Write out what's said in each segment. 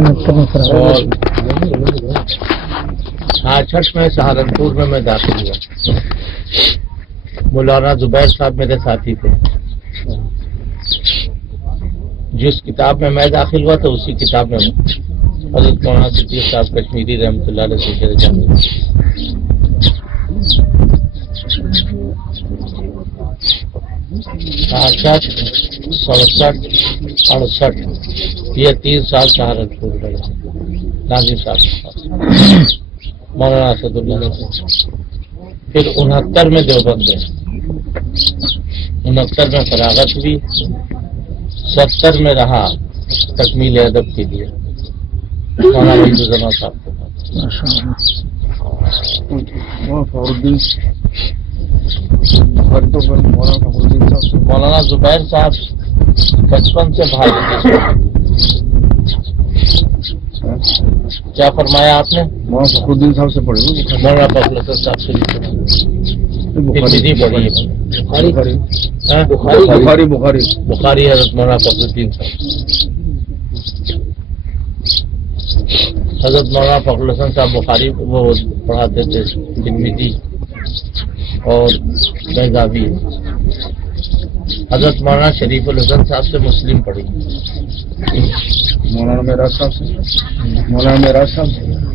اور 66 میں سہارنپور میں داخل ہوا. مولانا زبیر صاحب میرے ساتھی تھے. جس کتاب میں میں داخل ہوا تو اسی کتاب میں حضرت مولانا صدیق صاحب کشمیری رحمۃ اللہ علیہ سے 66 67 68 یہ 3 سال سہارنپور میں ناظم صاحب کے پاس مولانا اسد اللہ سے. پھر 69 میں دیوبند گئے. 69 میں فراغت ہوئی. 70 میں رہا تکمیل ادب کے لیے مولانا وحید صاحب کے پاس. مولانا زبیر صاحب بچپن سے بھائی. کیا فرمایا آپ نے؟ مولانا فخرالدین صاحب سے پڑھی. مولانا فخرالدین صاحب سے بخاری حضرت مولانا فخرالدین صاحب. حضرت مولانا فخرالحسن صاحب بخاری وہ پڑھاتے تھے ترمذی اور بیضاوی. حضرت مولانا شریف الحسن صاحب سے مسلم پڑھی. مولانا معراج صاحب سے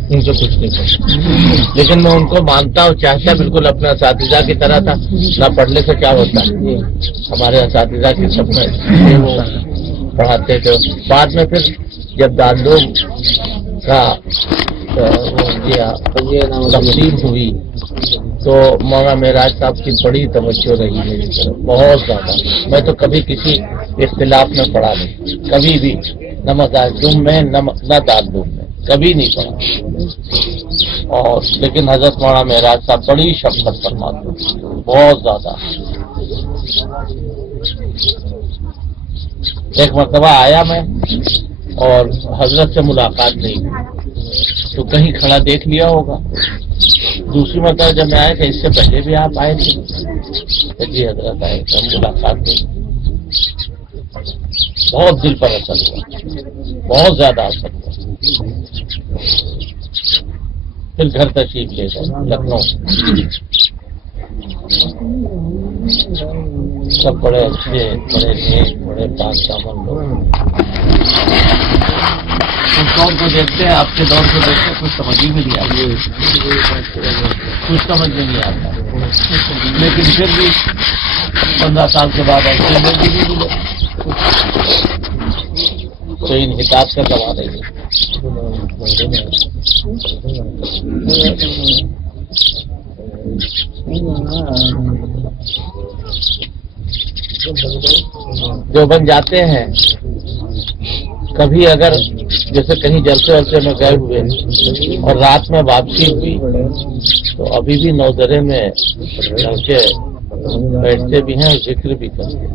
ان سے کچھ نہیں پڑھا. لیکن میں ان کو مانتا اور چاہتا بالکل اپنے اساتذہ کی طرح تھا. نہ پڑھنے سے کیا ہوتا ہے، ہمارے اساتذہ کے سب میں وہ پڑھاتے تھے. بعد میں پھر جب دارالعلوم کا تقسیم ہوئی تو مولانا معراج صاحب کی بڑی توجہ رہی میری طرف، بہت زیادہ. میں تو کبھی کسی اختلاف میں پڑھا نہیں، کبھی بھی، نہ مدارس میں نہ دارالعلوم میں، کبھی نہیں پڑھا. اور لیکن حضرت مولانا معراج صاحب بڑی شفقت فرماتے، بہت زیادہ. ایک مرتبہ آیا میں اور حضرت سے ملاقات نہیں ہوئی تو کہیں کھڑا دیکھ لیا ہوگا. دوسری مرتبہ جب میں آیا کہ اس سے پہلے بھی آپ آئے تھے. جی حضرت آئے تھے، ملاقات نہیں. بہت دل پر اثر ہوا، بہت زیادہ اثر ہوا. پھر گھر تشریف لے گئے لکھنؤ. سب بڑے اچھے، بڑے نیک، بڑے پاک دامن لوگ. اس دور کو دیکھتے ہیں، آپ کے دور کو دیکھتے ہیں، کچھ سمجھ ہی نہیں آتا، کچھ سمجھ میں نہیں آتا. لیکن پھر بھی 15 سال کے بعد ایسے لوگ بھی نہیں ملے تو انحطاط کا دبا دیں گے. دیوبند جاتے ہیں کبھی، اگر جیسے کہیں جلسے ولسے میں گئے ہوئے اور رات میں واپسی ہوئی تو ابھی بھی نوزرے میں لڑکے بیٹھتے بھی ہیں اور ذکر بھی کرتے ہیں.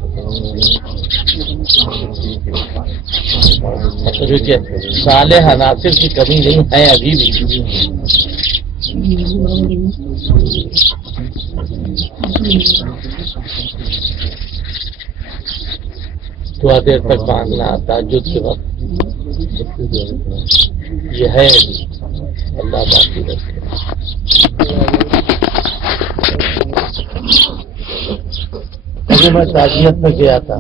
صالح عناصر کی کمی نہیں ہے ابھی بھی. تھوڑا دیر تک باندھنا تہجد کے وقت یہ ہے. اللہ باقی رکھے. میں تعزیت میں گیا تھا.